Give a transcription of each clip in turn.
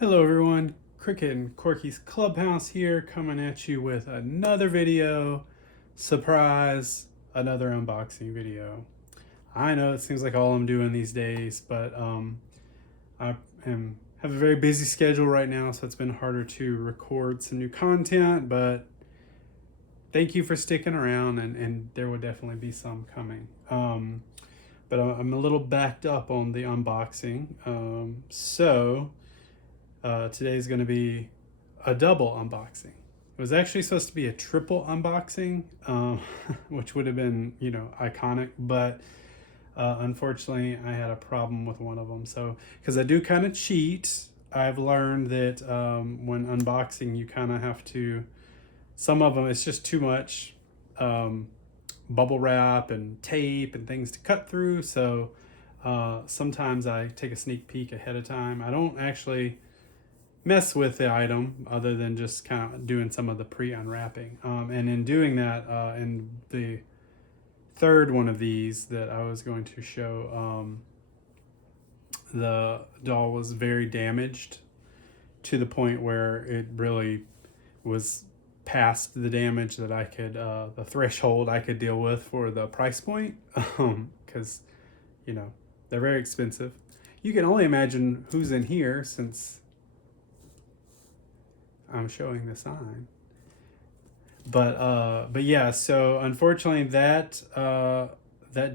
Hello everyone, Cricket and Corky's Clubhouse here, coming at you with another video. Surprise, another unboxing video. I know it seems like all I'm doing these days, but I have a very busy schedule right now, so it's been harder to record some new content, but thank you for sticking around, and there will definitely be some coming. But I'm a little backed up on the unboxing, so today's going to be a double unboxing. It was actually supposed to be a triple unboxing, which would have been, iconic, but unfortunately, I had a problem with one of them. So, because I do kind of cheat, I've learned that when unboxing, you kind of have to, some of them, it's just too much um, bubble wrap and tape and things to cut through. So, sometimes I take a sneak peek ahead of time. I don't actually mess with the item other than just kind of doing some of the pre-unwrapping. And in doing that, in the third one of these that I was going to show, the doll was very damaged to the point where it really was past the damage that I could, the threshold I could deal with for the price point, because they're very expensive. You can only imagine who's in here since I'm showing the sign. But yeah, so unfortunately that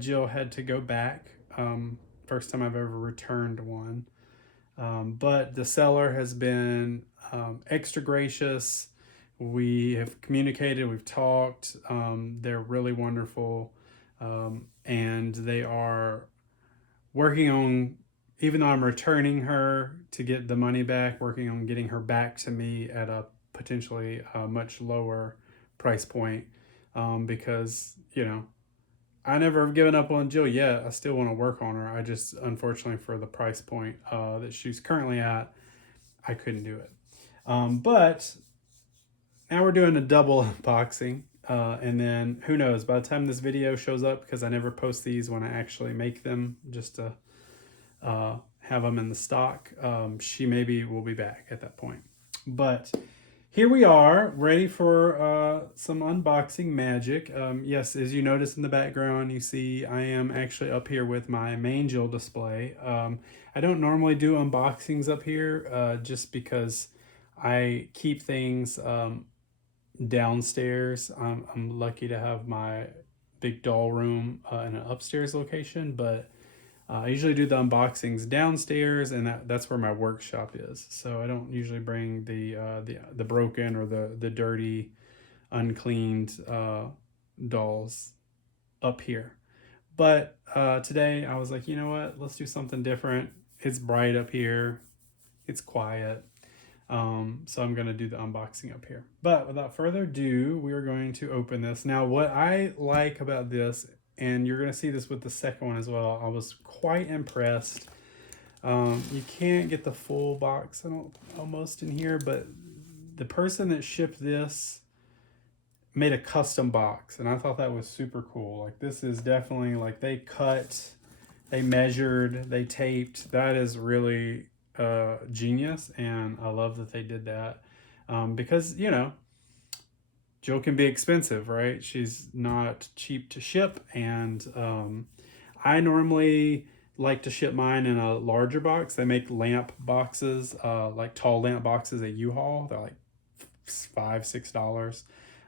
Jill had to go back. First time I've ever returned one. But the seller has been extra gracious. We have communicated, we've talked. They're really wonderful, and they are working on, even though I'm returning her to get the money back, working on getting her back to me at a potentially much lower price point, because I never have given up on Jill yet. I still want to work on her. I just, unfortunately, for the price point that she's currently at, I couldn't do it. But now we're doing a double unboxing. And then who knows, by the time this video shows up, because I never post these when I actually make them, just to have them in the stock, she maybe will be back at that point. But here we are, ready for some unboxing magic. Yes, as you notice in the background, you see I am actually up here with my main Jill display. I don't normally do unboxings up here just because I keep things downstairs. I'm lucky to have my big doll room in an upstairs location, but I usually do the unboxings downstairs, and that's where my workshop is. So I don't usually bring the broken or the dirty, uncleaned dolls up here. But today I was like, you know what? Let's do something different. It's bright up here. It's quiet. So I'm going to do the unboxing up here. But without further ado, we are going to open this. Now, what I like about this, and you're going to see this with the second one as well, I was quite impressed. You can't get the full box almost in here, but the person that shipped this made a custom box, and I thought that was super cool. Like, this is definitely, like, they cut, they measured, they taped. That is really genius, and I love that they did that, because Jill can be expensive, right? She's not cheap to ship, and I normally like to ship mine in a larger box. They make lamp boxes, like tall lamp boxes at U-Haul. They're like $5-6.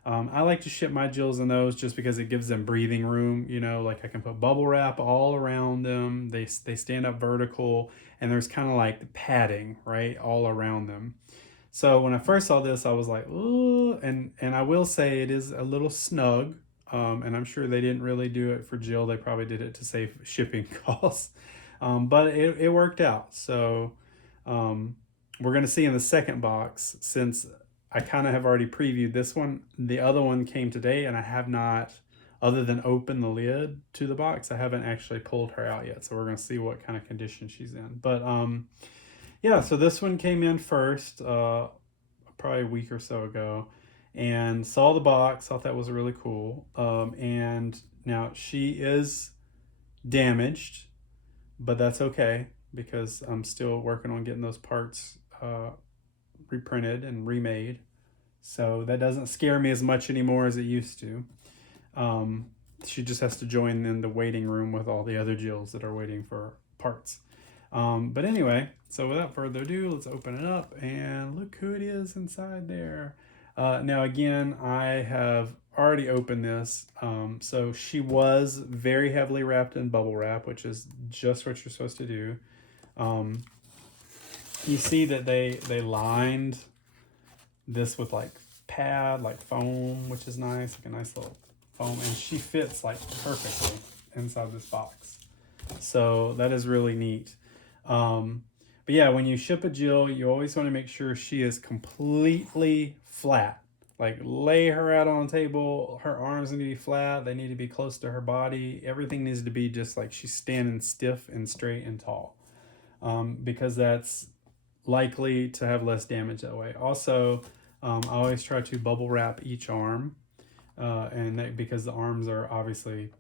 I like to ship my Jills in those just because it gives them breathing room. Like I can put bubble wrap all around them. They stand up vertical, and there's kind of like the padding right all around them. So when I first saw this, I was like, ooh, and I will say it is a little snug. And I'm sure they didn't really do it for Jill. They probably did it to save shipping costs. But it worked out. So we're going to see in the second box, since I kind of have already previewed this one. The other one came today, and I have not, other than open the lid to the box, I haven't actually pulled her out yet. So we're going to see what kind of condition she's in. But yeah, so this one came in first, probably a week or so ago, and saw the box, thought that was really cool. And now she is damaged, but that's okay because I'm still working on getting those parts reprinted and remade. So that doesn't scare me as much anymore as it used to. She just has to join in the waiting room with all the other Jills that are waiting for parts. But anyway, so without further ado, let's open it up and look who it is inside there. Now again, I have already opened this. So she was very heavily wrapped in bubble wrap, which is just what you're supposed to do. You see that they lined this with like pad, like foam, which is nice, like a nice little foam, and she fits like perfectly inside this box. So that is really neat. But yeah, when you ship a Jill, you always want to make sure she is completely flat. Like lay her out on a table, her arms need to be flat, they need to be close to her body. Everything needs to be just like she's standing stiff and straight and tall. Because that's likely to have less damage that way. Also, I always try to bubble wrap each arm, because the arms are obviously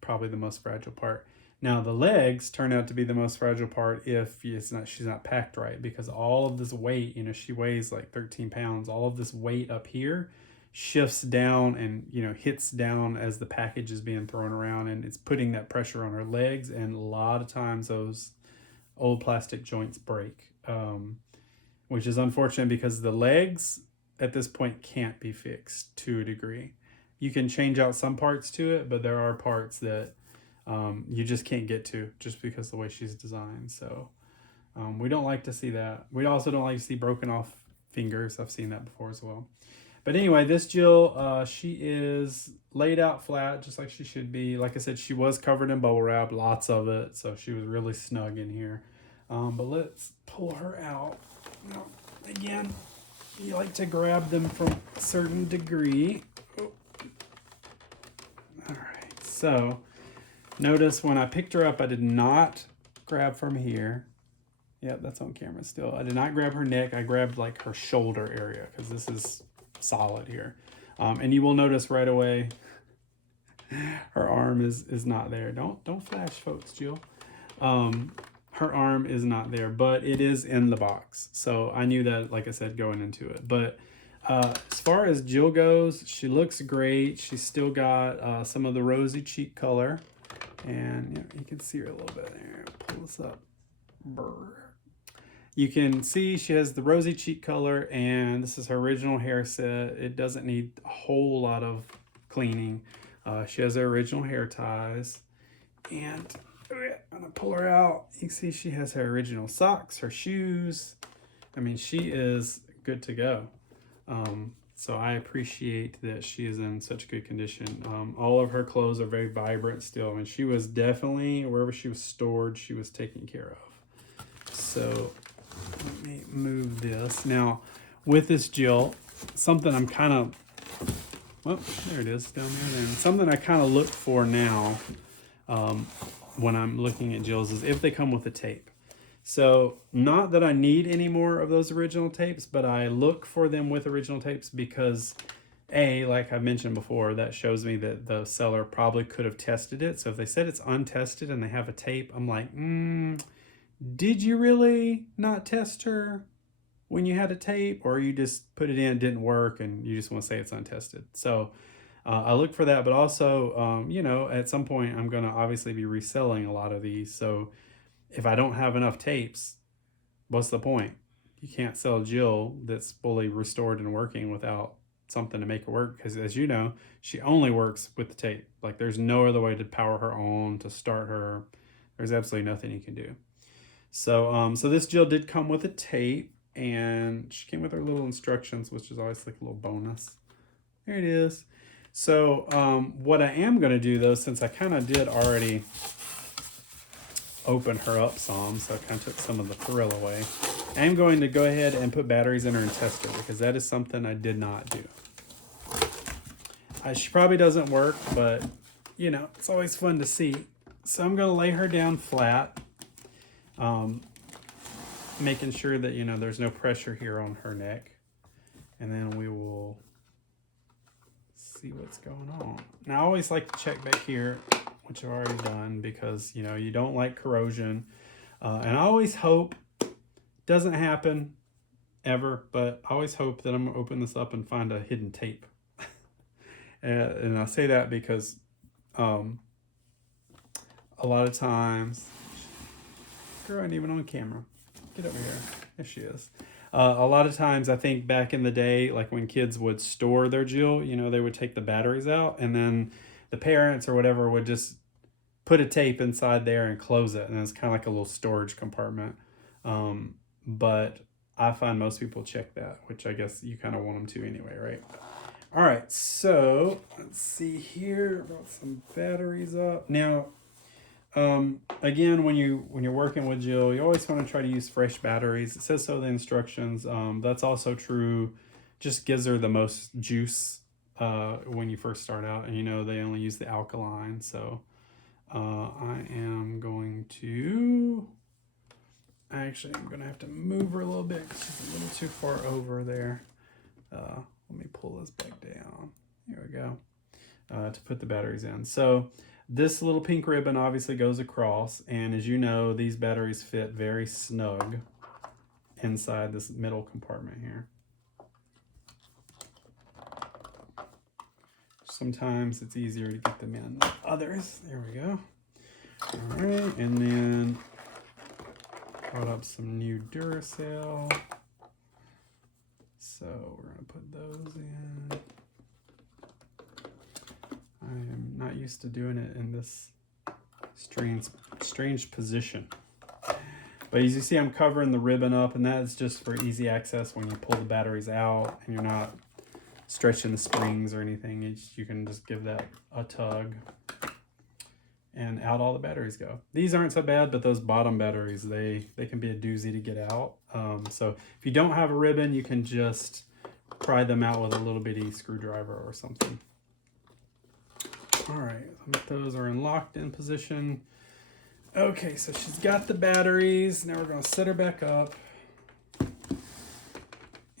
probably the most fragile part. Now the legs turn out to be the most fragile part if she's not packed right, because all of this weight, she weighs like 13 pounds, all of this weight up here shifts down and hits down as the package is being thrown around, and it's putting that pressure on her legs, and a lot of times those old plastic joints break, which is unfortunate because the legs at this point can't be fixed to a degree. You can change out some parts to it, but there are parts that you just can't get to just because of the way she's designed. So we don't like to see that. We also don't like to see broken off fingers. I've seen that before as well. But anyway, this Jill, she is laid out flat just like she should be. Like I said, she was covered in bubble wrap, lots of it, so she was really snug in here. But let's pull her out. Now, again, you like to grab them from a certain degree. Oh. All right, so notice when I picked her up, I did not grab from here. Yep, that's on camera still. I did not grab her neck. I grabbed like her shoulder area because this is solid here. And you will notice right away her arm is not there. Don't flash, folks, Jill. Her arm is not there, but it is in the box. So I knew that, like I said, going into it. But as far as Jill goes, she looks great. She's still got some of the rosy cheek color. And you can see her a little bit there. Pull this up. Brr. You can see she has the rosy cheek color, and this is her original hair set. It doesn't need a whole lot of cleaning. She has her original hair ties. And I'm gonna pull her out. You can see she has her original socks, her shoes. I mean, she is good to go. So I appreciate that she is in such good condition. All of her clothes are very vibrant still, and she was definitely, wherever she was stored, she was taken care of. So let me move this. Now, with this Jill, something I'm kind of, well, there it is down there. And something I kind of look for now when I'm looking at Jills is if they come with a tape. So not that I need any more of those original tapes, but I look for them with original tapes because like I mentioned before, that shows me that the seller probably could have tested it. So if they said it's untested and they have a tape, I'm like, did you really not test her when you had a tape, or you just put it in, it didn't work, and you just want to say it's untested? So I look for that, but also, at some point I'm going to obviously be reselling a lot of these. So if I don't have enough tapes, what's the point? You can't sell Jill that's fully restored and working without something to make it work, because as you know, she only works with the tape. Like there's no other way to power her on, to start her. There's absolutely nothing you can do. So so this Jill did come with a tape, and she came with her little instructions, which is always like a little bonus. There it is. So what I am going to do though, since I kind of did already open her up some, so I kind of took some of the thrill away, I am going to go ahead and put batteries in her and test her, because that is something I did not do. She probably doesn't work, but it's always fun to see. So I'm going to lay her down flat, making sure that there's no pressure here on her neck, and then we will see what's going on. Now I always like to check back here, which I've already done, because you don't like corrosion, and I always hope doesn't happen, ever, but I always hope that I'm gonna open this up and find a hidden tape. And I say that because um, a lot of times, girl ain't even on camera. Get over here. There she is. A lot of times, I think back in the day, like when kids would store their Jill, you know, they would take the batteries out, and then the parents or whatever would just put a tape inside there and close it, and it's kind of like a little storage compartment. But I find most people check that, which I guess you kind of want them to anyway, right? All right, so let's see here about some batteries up now. Again, when you're working with Jill, you always want to try to use fresh batteries. It says so in the instructions. That's also true. Just gives her the most juice when you first start out, and you know they only use the alkaline. So I am going to. Actually, I'm gonna have to move her a little bit because she's a little too far over there. Let me pull this back down. Here we go. To put the batteries in. So this little pink ribbon obviously goes across, and as you know, these batteries fit very snug inside this middle compartment here. Sometimes it's easier to get them in than others. There we go. All right, and then brought up some new Duracell. So we're gonna put those in. I am not used to doing it in this strange position. But as you see, I'm covering the ribbon up, and that's just for easy access when you pull the batteries out and you're not stretching the springs or anything. You can just give that a tug, and out all the batteries go. These aren't so bad, but those bottom batteries, they can be a doozy to get out. So if you don't have a ribbon, you can just pry them out with a little bitty screwdriver or something. All right, those are in locked in position. Okay, so she's got the batteries. Now we're gonna set her back up.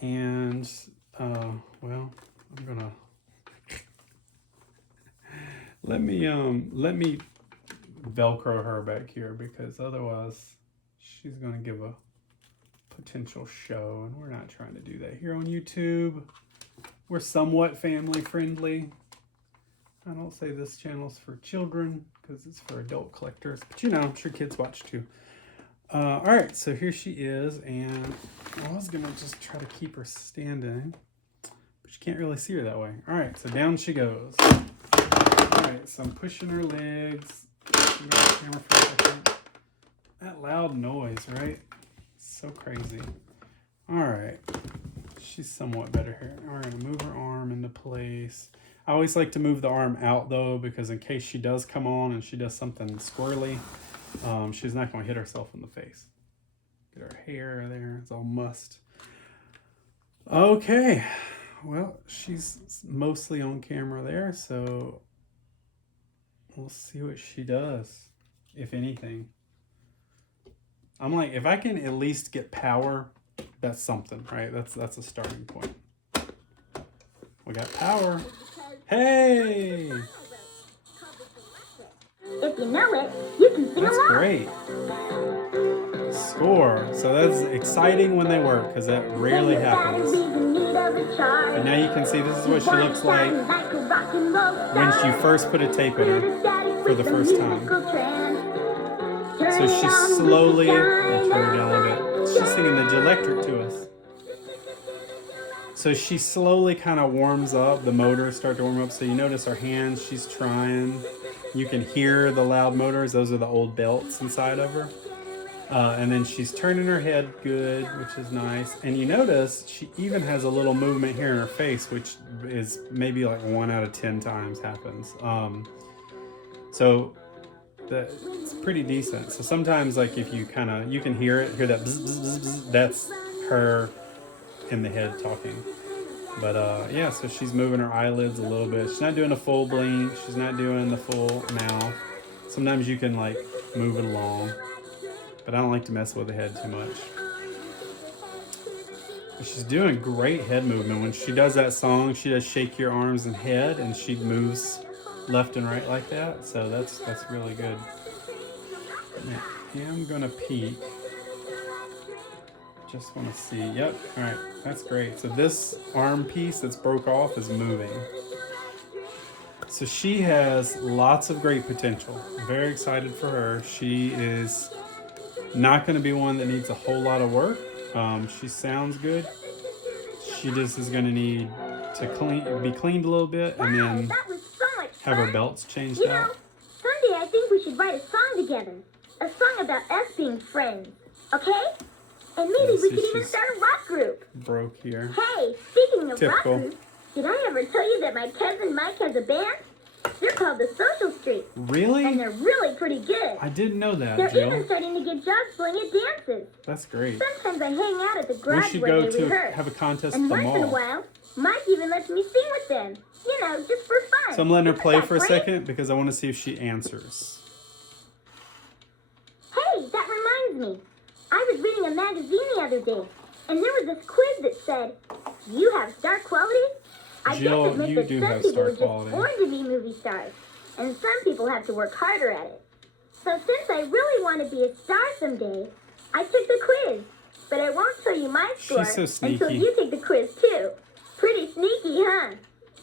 And, well, I'm gonna, let me Velcro her back here, because otherwise she's gonna give a potential show, and we're not trying to do that here on YouTube. We're somewhat family friendly. I don't say this channel's for children because it's for adult collectors, but you know, I'm sure kids watch too. All right, so here she is, and I was gonna just try to keep her standing, but you can't really see her that way. All right, so down she goes. All right, so I'm pushing her legs. Camera for a second. That loud noise, right? So crazy. All right, she's somewhat better here. All right, I'm gonna move her arm into place. I always like to move the arm out though, because in case she does come on and she does something squirrely, she's not going to hit herself in the face. Get her hair there, it's all mussed. Okay, well, she's mostly on camera there, so we'll see what she does, if anything. I'm like, if I can at least get power, that's something, right? That's a starting point. We got power. Hey! If you know it, you can sing That's along. great. Score. So that's exciting when they work, because that rarely happens. But now you can see this is what she looks like when she first put a tape in her for the first time. So she's slowly, I'll turn her down a little bit. She's singing the Electric to us. So she slowly kind of warms up. The motors start to warm up. So you notice her hands, she's trying. You can hear the loud motors. Those are the old belts inside of her. And then she's turning her head good, which is nice. And you notice she even has a little movement here in her face, which is maybe like 1 out of 10 times happens. So that's pretty decent. So sometimes, like, if you you can hear that bzz, bzz, bzz, bzz, that's her in the head talking. But yeah, so she's moving her eyelids a little bit. She's not doing a full blink. She's not doing the full mouth. Sometimes you can like move it along, but I don't like to mess with the head too much. But she's doing great head movement. When she does that song, she does shake your arms and head, and she moves left and right like that. So that's really good. Now, I'm gonna peek just want to see. Yep. All right. That's great. So this arm piece that's broke off is moving. So she has lots of great potential. Very excited for her. She is not going to be one that needs a whole lot of work. She sounds good. She just is going to need to be cleaned a little bit, and then that was so much have her fun. belts changed You know, out. someday I think we should write a song together. A song about us being friends. Okay? And maybe we could even start a rock group. Broke here. Hey, speaking of Typical. rock groups, did I ever tell you that my cousin Mike has a band? They're called the Social Street. Really? And they're really pretty good. I didn't know that, They're Jill. even starting to get jobs playing at dances. That's great. Sometimes I hang out at the We garage should where go they to rehearse. have a contest And at the once in a mall. while, Mike even lets me sing with them. You know, just for fun. So I'm letting her Isn't play that for a great? second because I want to see if she answers. Hey, that reminds me. I was reading a magazine the other day, and there was this quiz that said, "You have star quality?" I Jill, guess it meant you that do some have people star are just quality. born to be movie stars, and some people have to work harder at it. So since I really want to be a star someday, I took the quiz. But I won't tell you my score She's so until sneaky. you take the quiz too. Pretty sneaky, huh?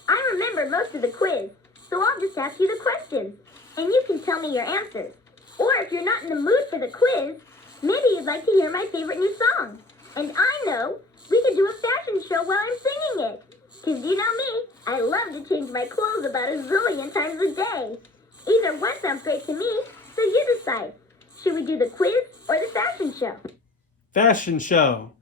I remember most of the quiz, so I'll just ask you the questions, and you can tell me your answers. Or if you're not in the mood for the quiz, maybe you'd like to hear my favorite new song. And I know, we could do a fashion show while I'm singing it. 'Cause you know me, I love to change my clothes about a zillion times a day. Either one sounds great to me, so you decide. Should we do the quiz or the fashion show? Fashion show.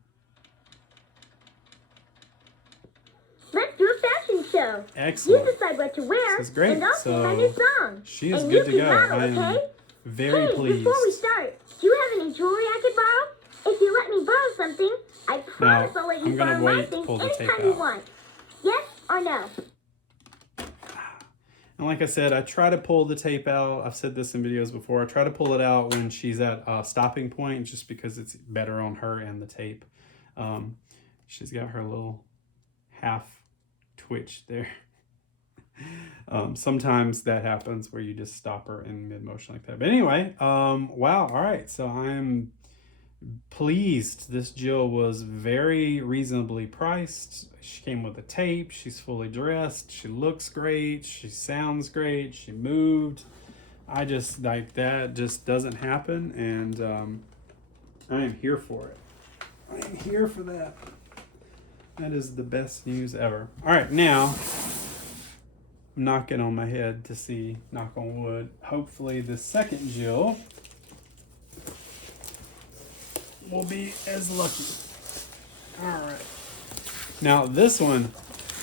Let's do a fashion show. Excellent. You decide what to wear, This is great. and I'll sing my new song. She is and good to you go. can model, I am okay? very Hey, pleased. before we start, do you have any jewelry I could borrow? If you let me borrow something, I promise I'll let you I'm gonna borrow my wait to things pull the tape anytime you out. want. Yes or no? And like I said, I try to pull the tape out. I've said this in videos before. I try to pull it out when she's at a stopping point just because it's better on her and the tape. She's got her little half twitch there. Sometimes that happens where you just stop her in mid-motion like that. But anyway, wow. All right. So I'm pleased. This Jill was very reasonably priced. She came with a tape. She's fully dressed. She looks great. She sounds great. She moved. I just like that just doesn't happen, and I am here for it. I am here for that. That is the best news ever. All right, now I'm knocking on my head to see, knock on wood. Hopefully the second Jill will be as lucky. All right. Now this one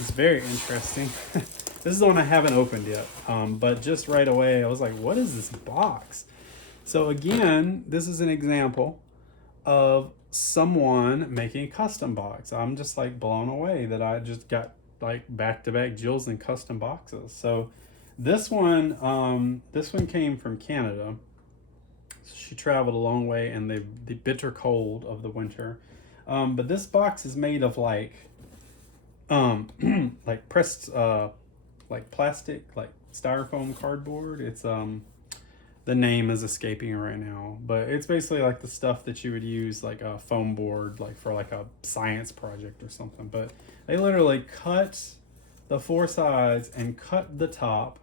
is very interesting. This is the one I haven't opened yet. But just right away I was like, what is this box? So again, this is an example of someone making a custom box. I'm just like blown away that I just got like back-to-back Jills and custom boxes. So this one came from Canada. She traveled a long way in the bitter cold of the winter. But this box is made of like like pressed like plastic, like styrofoam cardboard. It's the name is escaping me right now, but it's basically like the stuff that you would use like a foam board, like for like a science project or something. But they literally cut the four sides and cut the top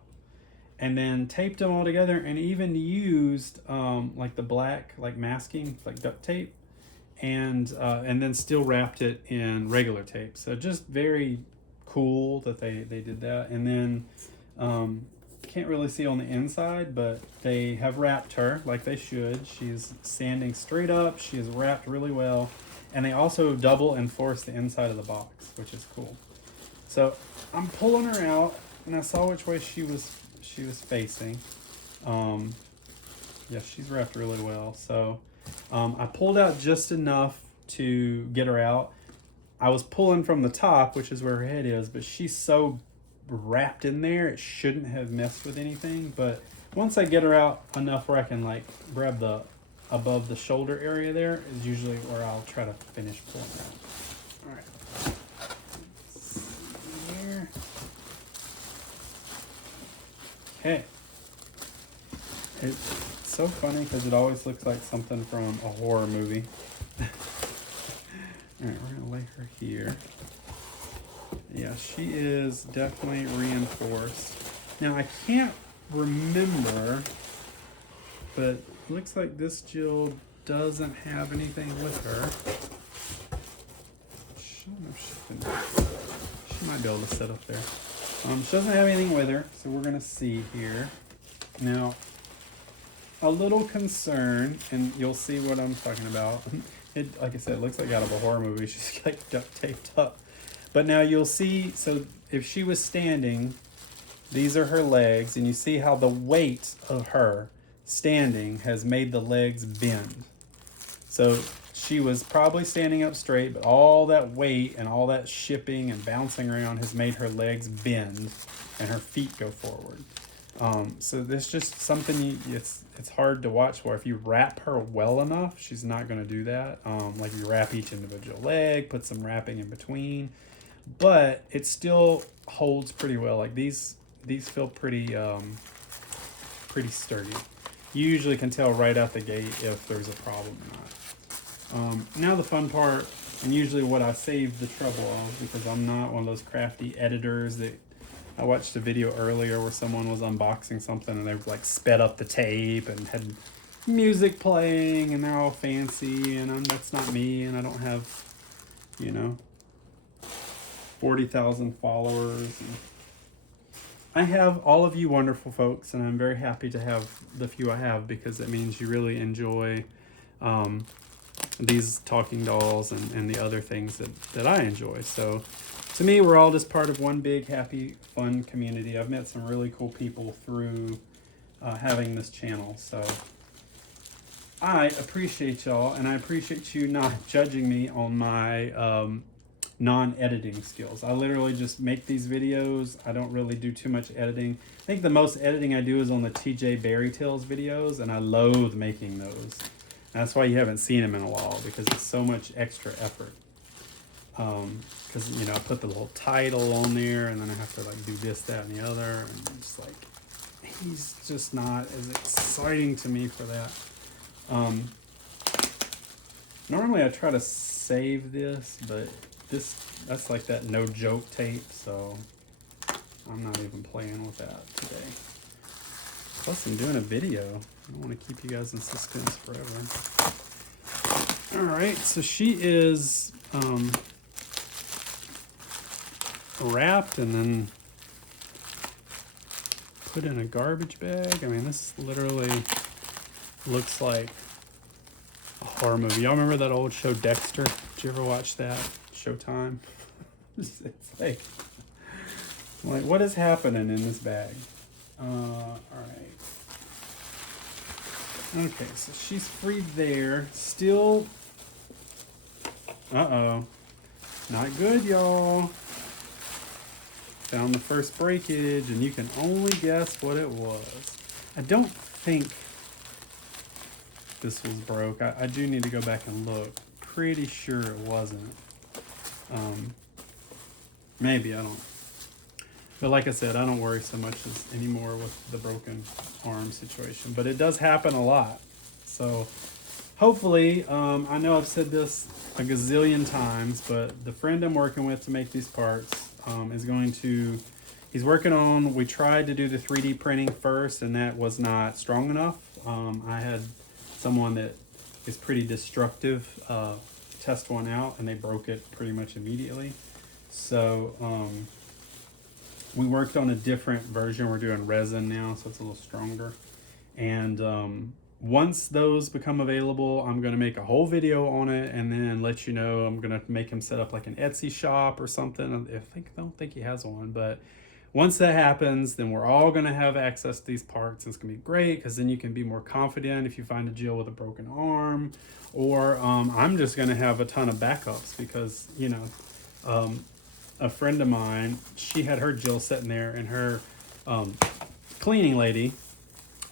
and then taped them all together, and even used like the black like masking, like duct tape, and then still wrapped it in regular tape. So just very cool that they did that. And then can't really see on the inside, but they have wrapped her like they should. She's standing straight up. She is wrapped really well, and they also double enforce the inside of the box, which is cool. So I'm pulling her out, and I saw which way she was facing. Yeah, she's wrapped really well. So I pulled out just enough to get her out. I was pulling from the top, which is where her head is, but she's so wrapped in there, it shouldn't have messed with anything. But once I get her out enough where I can like grab the above the shoulder area, there is usually where I'll try to finish pulling her out. All right. Let's see here. Okay. It's so funny because it always looks like something from a horror movie. All right, we're gonna lay her here. Yeah, she is definitely reinforced. Now I can't remember, but it looks like this Jill doesn't have anything with her. She might be able to sit up there. She doesn't have anything with her, so we're gonna see here. Now, a little concern, and you'll see what I'm talking about. It, like I said, it looks like out of a horror movie. She's like duct taped up. But now you'll see, so if she was standing, these are her legs, and you see how the weight of her standing has made the legs bend. So she was probably standing up straight, but all that weight and all that shipping and bouncing around has made her legs bend and her feet go forward. So there's just something it's hard to watch for. If you wrap her well enough, she's not going to do that. Like you wrap each individual leg, put some wrapping in between, but it still holds pretty well. Like these feel pretty pretty sturdy. You usually can tell right out the gate if there's a problem or not. Now the fun part, and usually what I save the trouble on, because I'm not one of those crafty editors that I watched a video earlier where someone was unboxing something and they like sped up the tape and had music playing and they're all fancy, and that's not me, and I don't have, 40,000 followers. And I have all of you wonderful folks, and I'm very happy to have the few I have, because it means you really enjoy these talking dolls and the other things that I enjoy. So to me, we're all just part of one big, happy, fun community. I've met some really cool people through having this channel. So I appreciate y'all, and I appreciate you not judging me on my non-editing skills. I literally just make these videos. I don't really do too much editing. I think the most editing I do is on the TJ Berry Tales videos, and I loathe making those. That's why you haven't seen them in a while, because it's so much extra effort. Because I put the little title on there, and then I have to like do this, that, and the other, and it's like he's just not as exciting to me for that. Normally I try to save this, but that's like that no joke tape, so I'm not even playing with that today. Plus I'm doing a video. I don't want to keep you guys in suspense forever. Alright, so she is wrapped and then put in a garbage bag. I mean, this literally looks like a horror movie. Y'all remember that old show Dexter? Did you ever watch that? Showtime? It's like what is happening in this bag? Alright. Okay, so she's free there. Still... Uh-oh. Not good, y'all. Found the first breakage, and you can only guess what it was. I don't think this was broke. I do need to go back and look. Pretty sure it wasn't. Maybe, I don't. But like I said, I don't worry so much anymore with the broken arm situation. But it does happen a lot. So hopefully, I know I've said this a gazillion times, but the friend I'm working with to make these parts is going to, he's working on, we tried to do the 3D printing first, and that was not strong enough. I had someone that is pretty destructive test one out, and they broke it pretty much immediately. So we worked on a different version. We're doing resin now, so it's a little stronger. And once those become available, I'm going to make a whole video on it and then let you know. I'm going to make him set up like an Etsy shop or something. I don't think he has one, but once that happens, then we're all going to have access to these parts. It's going to be great, because then you can be more confident if you find a Jill with a broken arm, or I'm just going to have a ton of backups, because, a friend of mine, she had her Jill sitting there, and her cleaning lady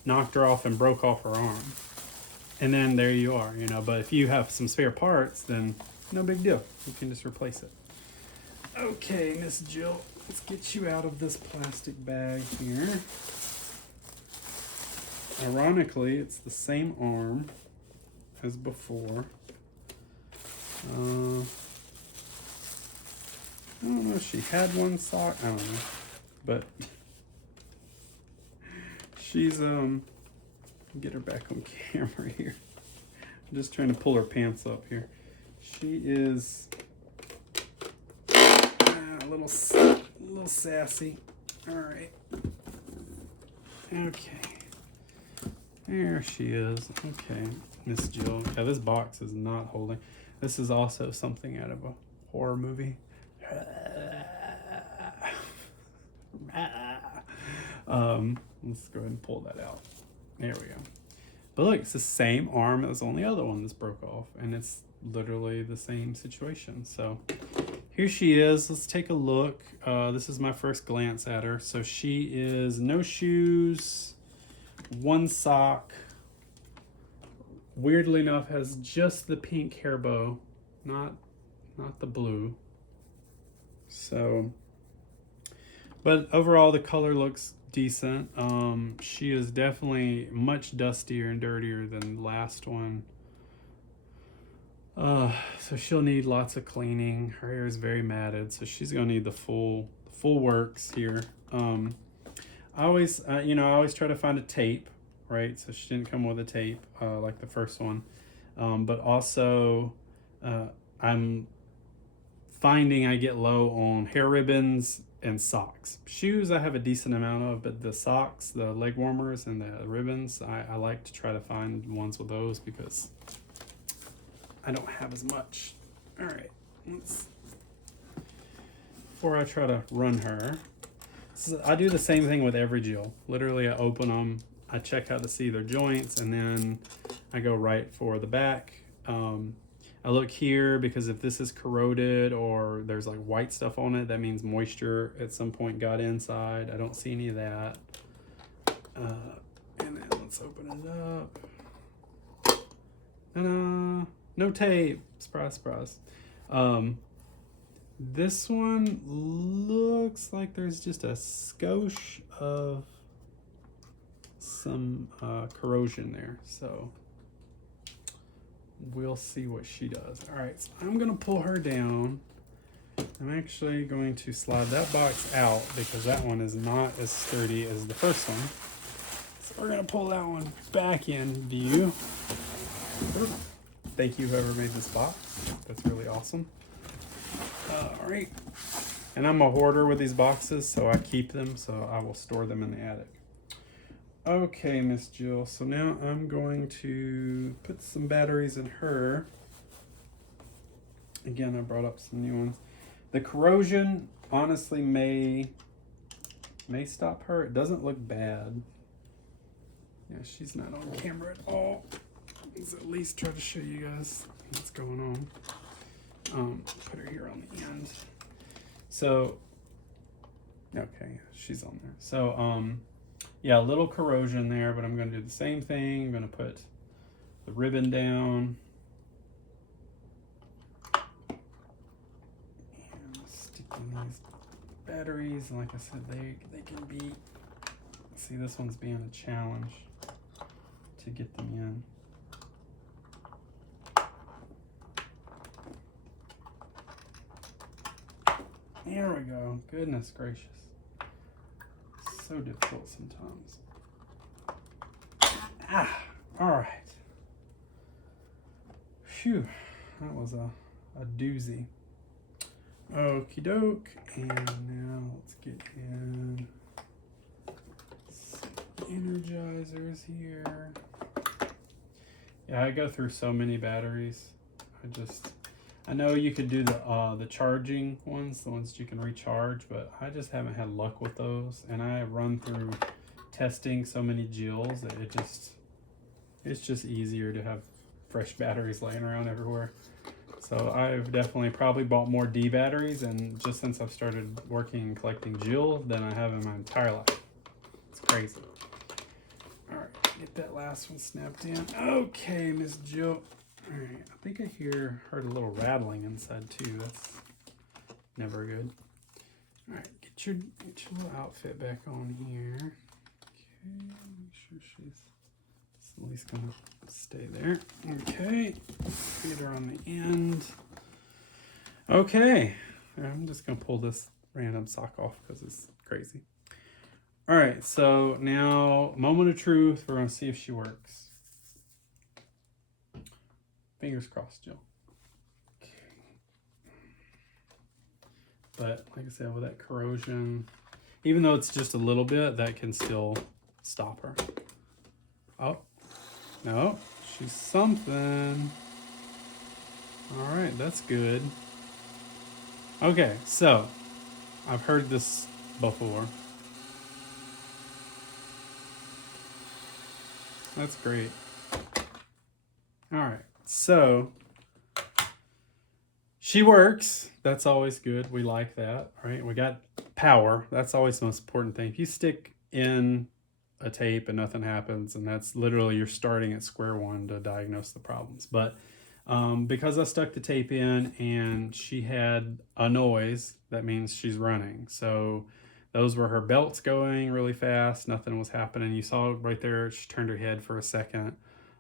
knocked her off and broke off her arm. And then there you are, but if you have some spare parts, then no big deal. You can just replace it. Okay, Miss Jill, let's get you out of this plastic bag here. Ironically, it's the same arm as before. if she had one sock. I don't know. But she's, get her back on camera here. I'm just trying to pull her pants up here. She is a little sassy. All right. Okay. There she is. Okay, Miss Jill. Yeah, this box is not holding. This is also something out of a horror movie. Let's go ahead and pull that out. There we go. But look, it's the same arm as on the other one that's broke off, and it's literally the same situation. So here she is. Let's take a look. This is my first glance at her. So she is no shoes, one sock. Weirdly enough, has just the pink hair bow, not the blue. So, but overall the color looks decent. She is definitely much dustier and dirtier than the last one. So she'll need lots of cleaning. Her hair is very matted, so she's gonna need the full works here. I always try to find a tape, right? So she didn't come with a tape like the first one, but also I'm finding I get low on hair ribbons and socks. Shoes I have a decent amount of, but the socks, the leg warmers, and the ribbons, I like to try to find ones with those because I don't have as much. All right, before I try to run her, I do the same thing with every Jill. Literally, I open them, I check out to see their joints, and then I go right for the back. I look here because if this is corroded or there's like white stuff on it, that means moisture at some point got inside. I don't see any of that. And then let's open it up. Ta-da! No tape. Surprise, surprise. This one looks like there's just a skosh of some corrosion there. So we'll see what she does. All right, so I'm gonna pull her down. I'm actually going to slide that box out because that one is not as sturdy as the first one. So we're gonna pull that one back in view. Thank you, whoever made this box. That's really awesome. All right. And I'm a hoarder with these boxes, so I keep them, so I will store them in the attic. Okay, Miss Jill. So now I'm going to put some batteries in her. Again, I brought up some new ones. The corrosion, honestly, may stop her. It doesn't look bad. Yeah, she's not on camera at all. Let's at least try to show you guys what's going on. Put her here on the end. So, okay, she's on there. So, yeah, a little corrosion there, but I'm going to do the same thing. I'm going to put the ribbon down. And stick in these batteries. And like I said, they can be, see, this one's being a challenge to get them in. There we go. Goodness gracious. So difficult sometimes. All right. Phew, that was a doozy. Okie doke. And now let's get in some energizers here. Yeah, I go through so many batteries. I know you could do the charging ones, the ones that you can recharge, but I just haven't had luck with those. And I run through testing so many Jills that it's just easier to have fresh batteries laying around everywhere. So I've definitely probably bought more D batteries, and just since I've started working and collecting Jill than I have in my entire life. It's crazy. All right, get that last one snapped in. Okay, Miss Jill. All right, I think I heard a little rattling inside too. That's never good. All right, get your little outfit back on here. Okay, make sure she's at least gonna stay there. Okay, get her on the end. Okay, I'm just gonna pull this random sock off because it's crazy. All right, so now moment of truth. We're gonna see if she works. Fingers crossed, Jill. Okay. But like I said, with that corrosion, even though it's just a little bit, that can still stop her. Oh, no, she's something. All right, that's good. Okay, so I've heard this before. That's great. All right, so she works. That's always good. We like that, right? We got power. That's always the most important thing. If you stick in a tape and nothing happens, and that's literally you're starting at square one to diagnose the problems. But because I stuck the tape in and she had a noise, that means she's running. So those were her belts going really fast. Nothing was happening. You saw right there, she turned her head for a second.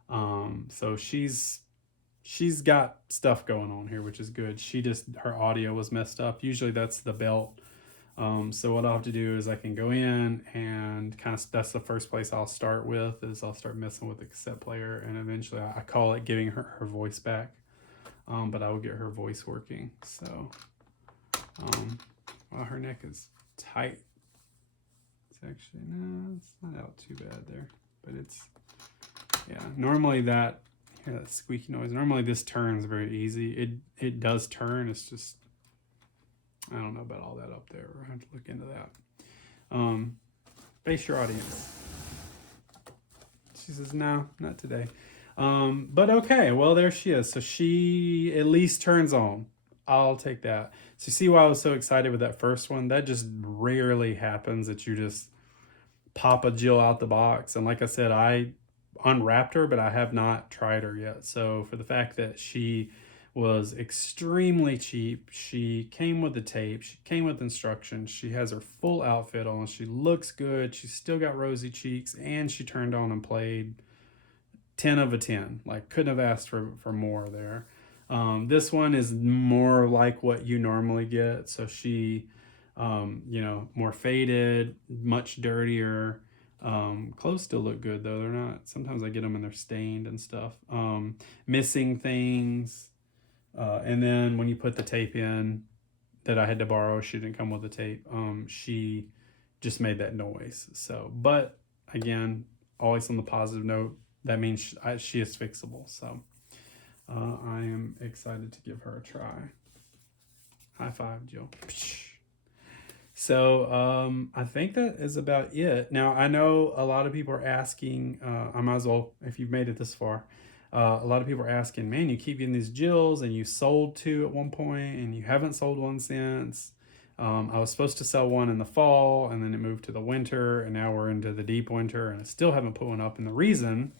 So she's got stuff going on here, which is good. Her audio was messed up. Usually that's the belt. So what I'll have to do is I can go in and that's the first place I'll start with is I'll start messing with the cassette player, and eventually I call it giving her voice back. But I will get her voice working. So well, her neck is tight. It's actually, no, it's not out too bad there, but yeah, normally that squeaky noise. Normally this turns very easy. It does turn. It's just, I don't know about all that up there. We'll have to look into that. Face your audience. She says, no, not today. But okay, well, there she is. So she at least turns on. I'll take that. So you see why I was so excited with that first one? That just rarely happens, that you just pop a Jill out the box. And like I said, I unwrapped her, but I have not tried her yet. So for the fact that she was extremely cheap, she came with the tape, she came with instructions, she has her full outfit on, she looks good, she's still got rosy cheeks, and she turned on and played 10 of a 10. Like, couldn't have asked for more there. This one is more like what you normally get. So she, more faded, much dirtier. Clothes still look good though. They're not, sometimes I get them and they're stained and stuff. Missing things. And then when you put the tape in that I had to borrow, she didn't come with the tape. She just made that noise. So, but again, always on the positive note, that means she is fixable. So I am excited to give her a try. High five, Jill. So I think that is about it. Now, I know a lot of people are asking, I might as well, if you've made it this far, a lot of people are asking, man, you keep getting these Jills and you sold 2 at one point and you haven't sold one since. I was supposed to sell one in the fall, and then it moved to the winter, and now we're into the deep winter, and I still haven't put one up. And the reason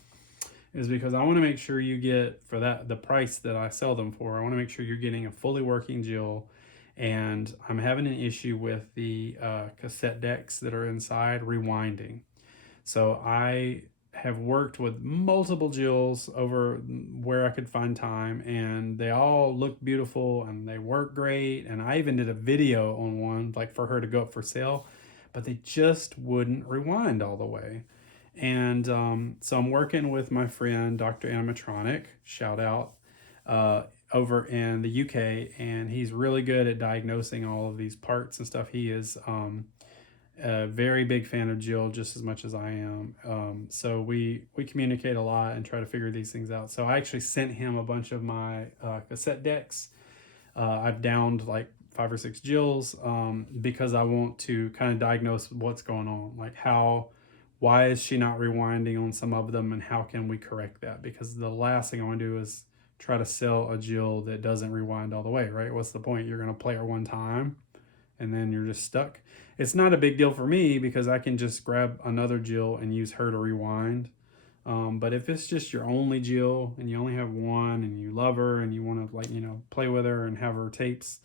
is because I want to make sure you get, for the price that I sell them for, I want to make sure you're getting a fully working Jill. And I'm having an issue with the cassette decks that are inside rewinding. So I have worked with multiple Jills over where I could find time, and they all look beautiful and they work great. And I even did a video on one, like for her to go up for sale, but they just wouldn't rewind all the way. And so I'm working with my friend, Dr. Animatronic, shout out, over in the UK, and he's really good at diagnosing all of these parts and stuff. He is a very big fan of Jill, just as much as I am. So we communicate a lot and try to figure these things out. So I actually sent him a bunch of my cassette decks. I've downed like 5 or 6 Jills because I want to kind of diagnose what's going on, like why is she not rewinding on some of them, and how can we correct that? Because the last thing I want to do is try to sell a Jill that doesn't rewind all the way, right? What's the point? You're going to play her one time and then you're just stuck. It's not a big deal for me because I can just grab another Jill and use her to rewind. But if it's just your only Jill and you only have one and you love her and you want to play with her and have her tapes,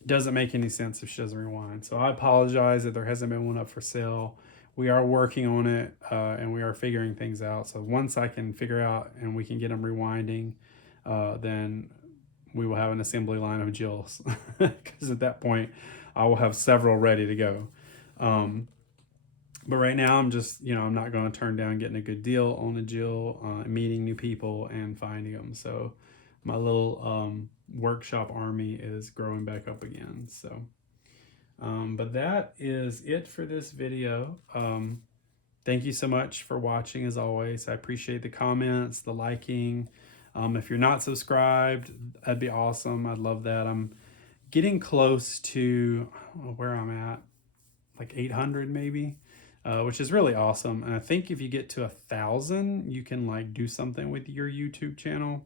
it doesn't make any sense if she doesn't rewind. So I apologize that there hasn't been one up for sale. We are working on it and we are figuring things out. So once I can figure out and we can get them rewinding, then we will have an assembly line of Jills, because at that point I will have several ready to go. But right now I'm just, I'm not going to turn down getting a good deal on a Jill, meeting new people and finding them. So my little workshop army is growing back up again. So, but that is it for this video. Thank you so much for watching, as always. I appreciate the comments, the liking. If you're not subscribed, that'd be awesome. I'd love that. I'm getting close to, I don't know where I'm at, like 800 maybe, which is really awesome. And I think if you get to 1,000, you can like do something with your YouTube channel.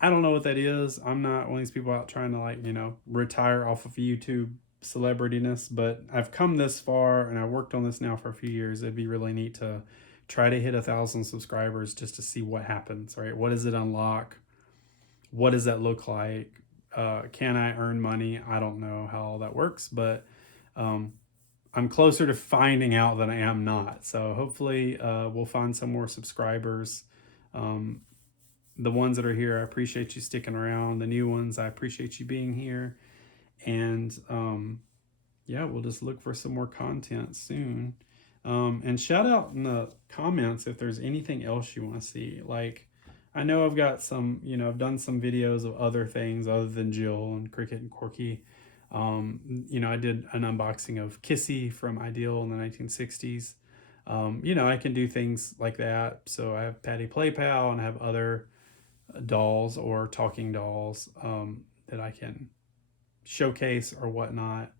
I don't know what that is. I'm not one of these people out trying to like, retire off of YouTube celebrityness, but I've come this far and I've worked on this now for a few years. It'd be really neat to try to hit 1,000 subscribers just to see what happens, right? What does it unlock? What does that look like? Can I earn money? I don't know how all that works, but I'm closer to finding out than I am not. So hopefully we'll find some more subscribers. The ones that are here, I appreciate you sticking around. The new ones, I appreciate you being here. And yeah, we'll just look for some more content soon. And shout out in the comments if there's anything else you want to see. Like, I know I've got some, I've done some videos of other things other than Jill and Cricket and Corky. I did an unboxing of Kissy from Ideal in the 1960s. I can do things like that. So I have Patty Play Pal and I have other dolls or talking dolls that I can showcase or whatnot.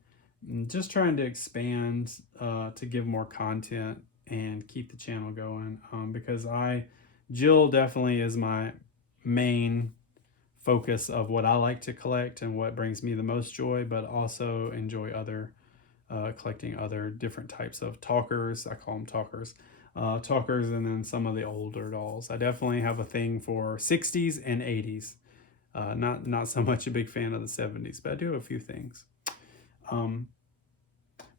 I'm just trying to expand to give more content and keep the channel going, because Jill definitely is my main focus of what I like to collect and what brings me the most joy, but also enjoy collecting other different types of talkers. I call them talkers. Talkers, and then some of the older dolls. I definitely have a thing for 60s and 80s. Not so much a big fan of the 70s, but I do have a few things.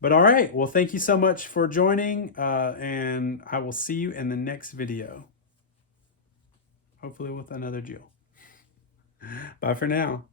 But all right, well, thank you so much for joining, and I will see you in the next video. Hopefully with another Jill. Bye for now.